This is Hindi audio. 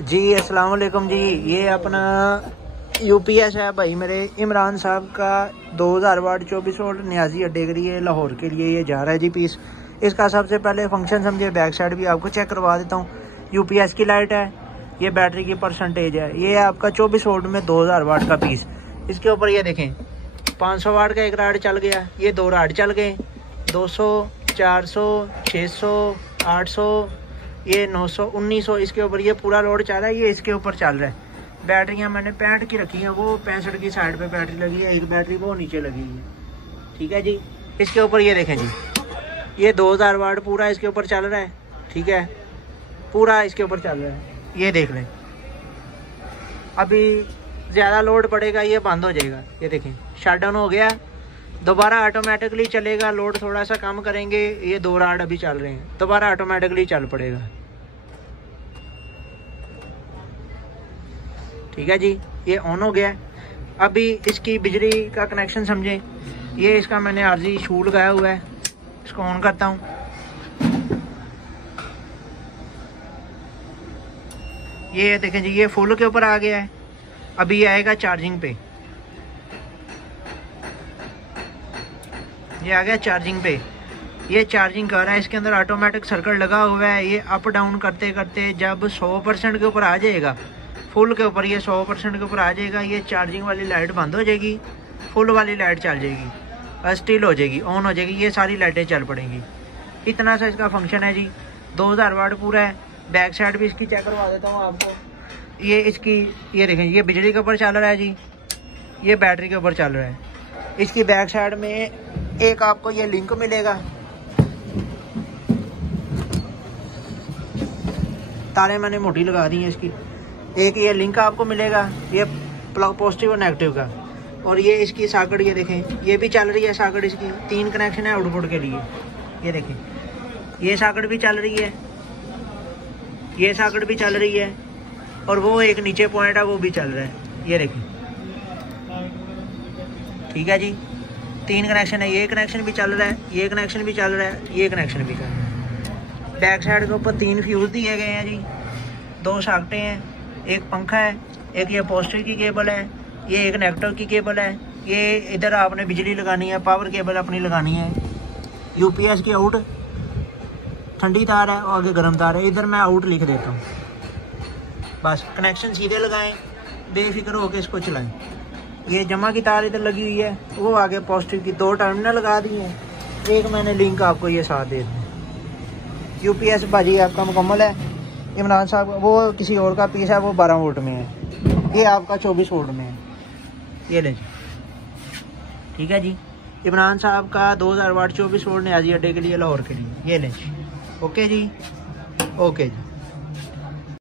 जी अस्सलाम वालेकुम जी। ये अपना यूपीएस है भाई मेरे इमरान साहब का 2000 वाट 24 वोल्ट न्याजी अड्डे के लिए लाहौर के लिए ये जा रहा है जी पीस। इसका सबसे पहले फंक्शन समझे, बैक साइड भी आपको चेक करवा देता हूँ। यूपीएस की लाइट है, ये बैटरी की परसेंटेज है, ये आपका 24 वोल्ट में 2000 वाट का पीस। इसके ऊपर ये देखें 500 वाट का एक राड चल गया, ये 2 राड चल गए 200 400 600 800 ये 900 1900। इसके ऊपर ये पूरा लोड चल रहा है, ये इसके ऊपर चल रहा है। बैटरियां मैंने 65 की रखी हैं, वो 65 की साइड पे बैटरी लगी है, एक बैटरी वो नीचे लगी है। ठीक है जी। इसके ऊपर ये देखें जी, ये 2000 वाट पूरा इसके ऊपर चल रहा है। ठीक है, पूरा इसके ऊपर चल रहा है, ये देख लें। अभी ज़्यादा लोड पड़ेगा ये बंद हो जाएगा, ये देखें शट डाउन हो गया, दोबारा ऑटोमेटिकली चलेगा। लोड थोड़ा सा कम करेंगे, ये 2 राड अभी चल रहे हैं, दोबारा ऑटोमेटिकली चल पड़ेगा। ठीक है जी, ये ऑन हो गया। अभी इसकी बिजली का कनेक्शन समझें, ये इसका मैंने आरजी शू लगाया हुआ है, इसको ऑन करता हूँ। ये देखें जी, ये फुल के ऊपर आ गया है। अभी ये आएगा चार्जिंग पे, ये आ गया चार्जिंग पे, ये चार्जिंग कर रहा है। इसके अंदर ऑटोमेटिक सर्किट लगा हुआ है, ये अप डाउन करते करते जब 100% के ऊपर आ जाएगा, फुल के ऊपर ये 100% के ऊपर आ जाएगा, ये चार्जिंग वाली लाइट बंद हो जाएगी, फुल वाली लाइट चल जाएगी, स्टिल हो जाएगी, ऑन हो जाएगी, ये सारी लाइटें चल पड़ेंगी। इतना सा इसका फंक्शन है जी। 2000 वाट पूरा है। बैक साइड भी इसकी चेक करवा देता हूँ आपको। ये इसकी ये देखें, ये बिजली के ऊपर चल रहा है जी, ये बैटरी के ऊपर चल रहा है। इसकी बैक साइड में एक आपको ये लिंक मिलेगा, तारे मैंने मोटी लगा दी है इसकी। एक ये लिंक आपको मिलेगा, ये प्लग पॉजिटिव और नेगेटिव का। और ये इसकी सॉकेट, ये देखें ये भी चल रही है सॉकेट, इसकी 3 कनेक्शन है आउटपुट के लिए। ये देखें ये सॉकेट भी चल रही है, ये सॉकेट भी चल रही है, और वो एक नीचे पॉइंट है वो भी चल रहा है, ये देखें। ठीक है जी, 3 कनेक्शन है, ये कनेक्शन भी चल रहा है, ये कनेक्शन भी चल रहा है, ये कनेक्शन भी चल रहा है। बैक साइड के ऊपर 3 फ्यूज दिए गए हैं जी, 2 सॉकेटें हैं, एक पंखा है, एक ये पॉजिटिव की केबल है, ये एक नेगेटिव की केबल है। ये इधर आपने बिजली लगानी है, पावर केबल अपनी लगानी है। यूपीएस की आउट ठंडी तार है और आगे गर्म तार है, इधर मैं आउट लिख देता हूँ। बस कनेक्शन सीधे लगाएं, बेफिक्र होकर इसको चलाएं। ये जमा की तार इधर लगी हुई है, वो आगे पॉजिटिव की 2 टर्मिनल लगा दी हैं, एक मैंने लिंक आपको ये साथ दे दी। यूपीएस भाजी आपका मुकम्मल है। इमरान साहब वो किसी और का पीस है, वो 12 वोल्ट में है, ये आपका 24 वोल्ट में है, ये ले। ठीक है जी, इमरान साहब का 2000 वाट 24 वोल्ट न्याजी अड्डे के लिए लाहौर के लिए, ये ले। ओके जी, ओके जी।